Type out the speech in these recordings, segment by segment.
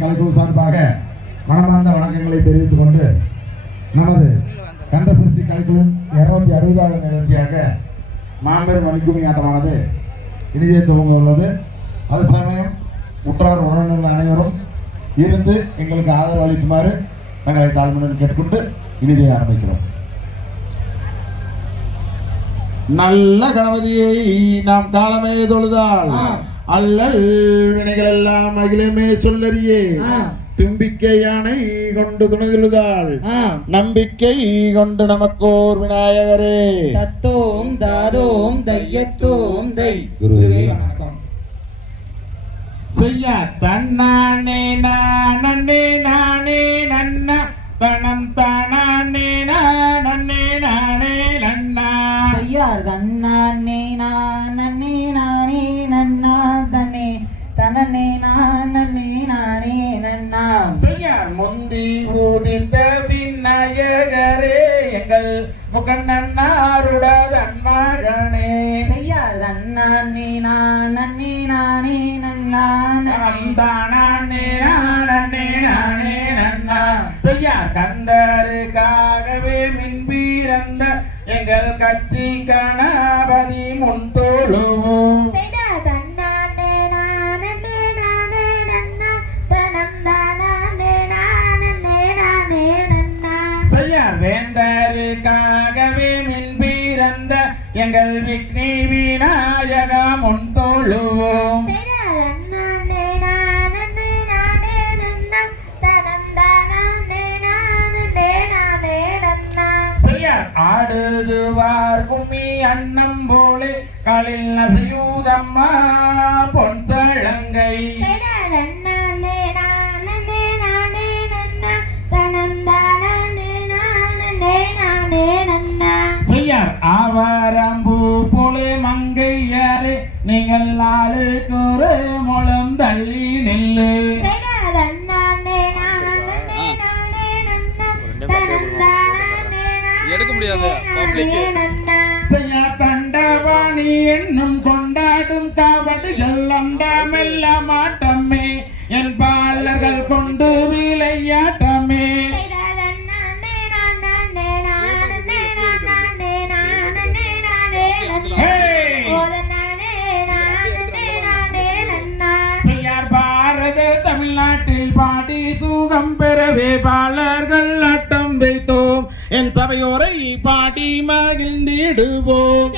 கலைக்குழு சார்பாக மனமார்ந்த வணக்கங்களை தெரிவித்துக் கொண்டு நமது கந்த சஷ்டி கலைக்குழுவின் 260வது நிகழ்ச்சியாக மாம்பெரும் மணிக்குமி ஆட்டமானது இனிதே துவங்க உள்ளது. அது சமயம் உற்றார் உறவினர்கள் அனைவரும் இருந்து எங்களுக்கு ஆதரவு அளிக்குமாறு தங்களை தாழ்மையுடன் கேட்டுக்கொண்டு இனிதே ஆரம்பிக்கிறோம். நல்ல கணபதியை நாம் காலமே தொழுதால் அல்லல் வினைகள் எல்லாம் அகிலமே சொல்லறியே தும்பிக்கை யானை கொண்டு துணைதொழுதால் நம்பிக்கை கொண்டு நமக்கோர் விநாயகரே தத்தோம் தாதோம் தையத்தோம் தை. குருவே வணக்கம். செய்ய தன்னானே நானே நானே நன்னா தனம் தானே நானே நானே நன்னா செய்யார் தன்னானே நானே நானே நன்னா தனே தனனே நானே நானே நன்னா செய்யார் முந்தி ஊதித்த விநாயகரே எங்கள் முகநன்னாருடன் மகனே செய்யார் தன்னானே நானே நானே நன்னா தானே நானே நானே நன்னா செய்யார் கந்தருக்காகவே மின்பீரந்த எங்கள் கட்சி கணபதி முன் தோழுவோம். வேந்தருக்காகவே மின்பீரந்த எங்கள் விக்னி விநாயகா முன் தோழுவோம். ஆடுதுவார் கும்மி அன்னம் போலே காலில் நசியூதம்மா பொன் சழங்கை செய்யார் ஆவாரம்பூ போலே மங்கையாரே நீங்கள் நாளுக்கு ஒரு முழம் தள்ளி நில்லு. எடுக்க முடியாது. கண்டவாணி என்னும் கொண்டாடும் காவடிகள் அண்டாமெல்ல மாட்டமே என் பாலர்கள் கொண்டு விளையாட்டமே. பாரத தமிழ்நாட்டில் பாடி சுகம் பெறவே பாலர்கள் ஆட்டம் வைத்தோம் என் சபையோரை பாடி மகிழ்ந்திடுவோம்.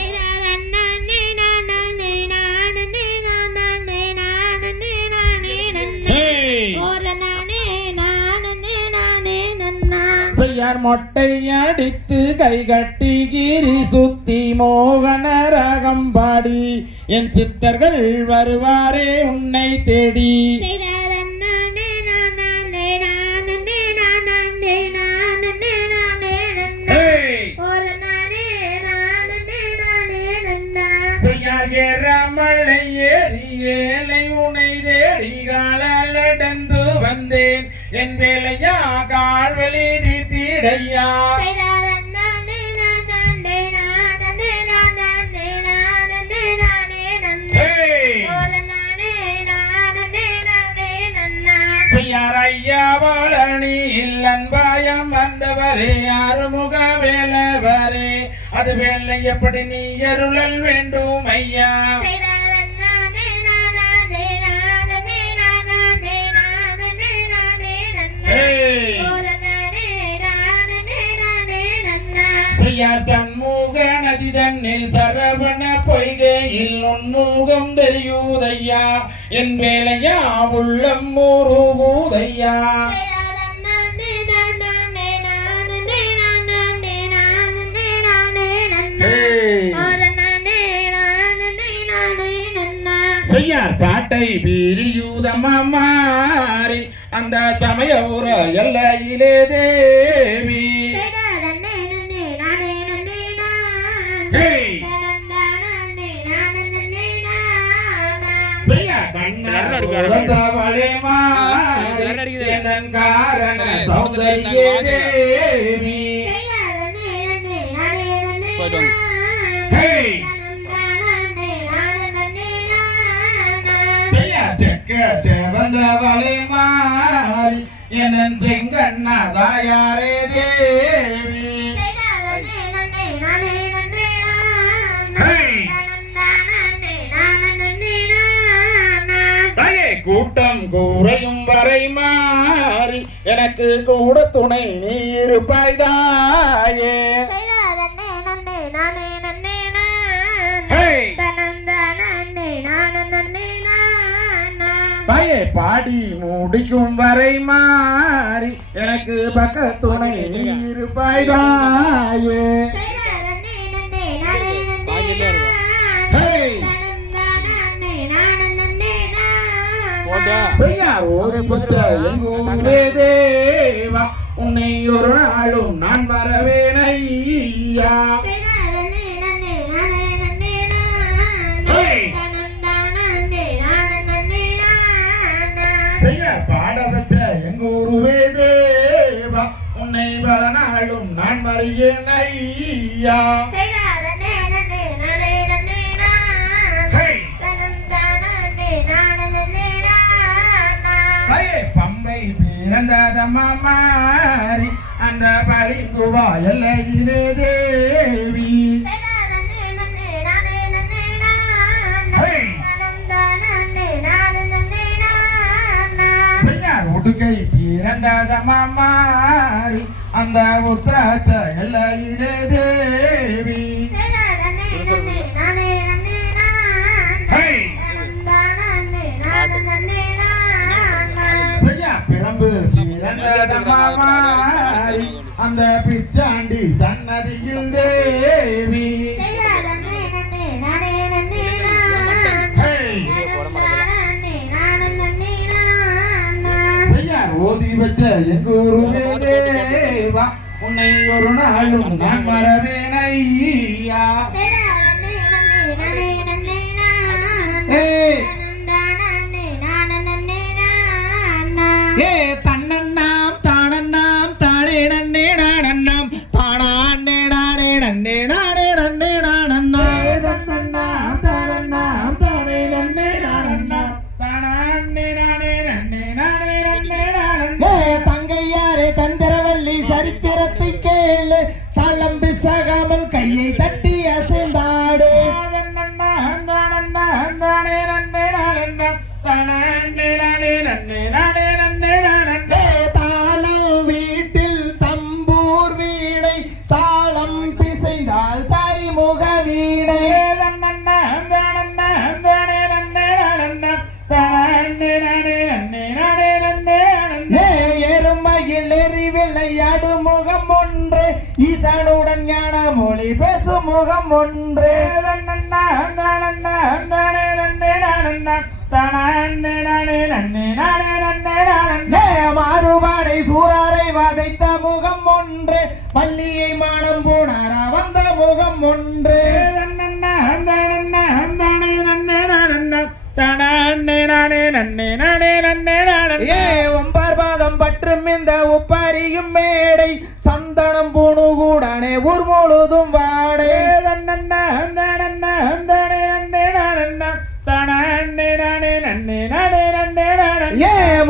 செய்யார் மொட்டை அடித்து கை கட்டி கிரி சுத்தி மோகன ரகம் பாடி என் சித்தர்கள் வருவாரே உன்னை தேடி. ஏறாமலை ஏறி ஏலை உனை தேடி காலடந்து வந்தேன் என் வேலையா கால்வெளி தீடையா. ஐயா வாழணி இல்லன்பயம் வந்தவரே ஆறுமுக வேலவரே அது வேலை எப்படி நீ அருளல் வேண்டும் ஐயா. சண்முக நதி தன்னில் சரவண பொய்கையில் உன்முகம் தெரியுதையா என் வேலையா உள்ளம் முருகுதையா. செய்யார் சாட்டை பிரியூதமாரி அந்த சமய உர எல்லையிலே தேவி. செக்க செவந்தவளை மா என் செங்கண்ணா தாயாரே தேவி கூட்டம் கூறையும் வரை மாறி எனக்கு கூட துணை நீ இருப்பாய் தாயே தாயே பாடி முடிக்கும் வரை மாறி எனக்கு பக்க துணை நீ இருப்பாய் தாயே தேவா உன்னை ஒரு நாளும் நான் வரவேனையா பாட வச்ச எங்க ஊருவே தேவா உன்னை பல நாளும் நான் வருகிறேனையா பம்பை பிறந்ததம்மா மாறி அந்த பளிங்குவா எல்லையிலே தேவி உடுக்கை பிறந்ததம்மா மாறி அந்த உத்ராட்ச எல்லையிலே தேவி பிரம்பு பிறந்ததம்மா மாறி அந்த பிச்சாண்டி சன்னதியில் தேவி ஓதி வச்ச எங்க ஊருவே தேவா உன்னை ஒரு நாளும் நான் வரவேனையா ஏ தன்னண்ணாம் தானண்ணாம் தானே நன்னே நானண்ணாம் தானே நானே நன்னே நானே நன்னே நானண்ணா தன்னண்ணாம் தானண்ணாம் தானே நன்னே நானண்ணாம் தானே நானே நன்னே நானே நன்னே நானண்ணா தங்கையாரே தந்திரவல்லி சரித்திரத்தை கேளு தாளம் பிசகாமல் கையை தட்டி அசைந்தாடு தாளம் வீட்டில் தம்பூர் வீணை தாளம் பிசைந்தால் தரிமுக வீணை எருமையில் எறி விளையாடு முகம் ஒன்று ஈசனுடன் ஞான மொழி பேசும் முகம் ஒன்று மாறுபாடை சூறாரை வதைத்த முகம் ஒன்று பள்ளியை மானம் போனார வந்த முகம் ஒன்று ஒம்பர் பாதம் பற்றும் இந்த உப்பரியும் மேடை சந்தனம் பூணு கூடானே ஊர் முழுதும் வாடே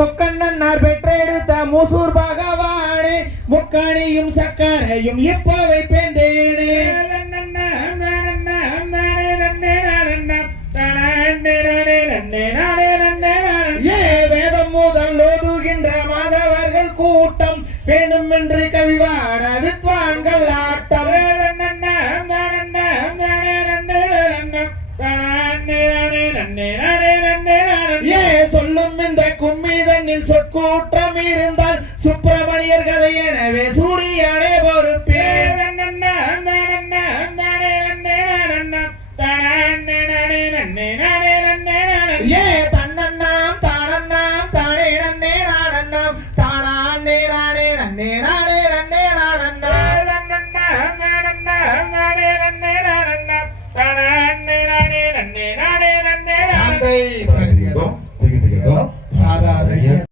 முக்கண்ணன்னார் பெற்றெடுத்த முசூர் பகவானே முக்கணியும் சக்கரையும் இப்ப வைப்பேந்தேனே வேதம் முதல் ஓதுகின்ற மாதவர்கள் கூட்டம் வேணும் என்று கவிவாட வித்வான்கள் ஆட்டம் சொல்லும் இந்த கும்மிதனில் சொற்கூற்றம் இருந்தால் சுப்பிரமணியர் கதை எனவே சூரியனே பொறுப்பே தன்னண்ணாம் தானண்ணாம் தானே நன்னே நானண்ணாம் தானே நானே நன்னே நானே நன்னே நானண்ணா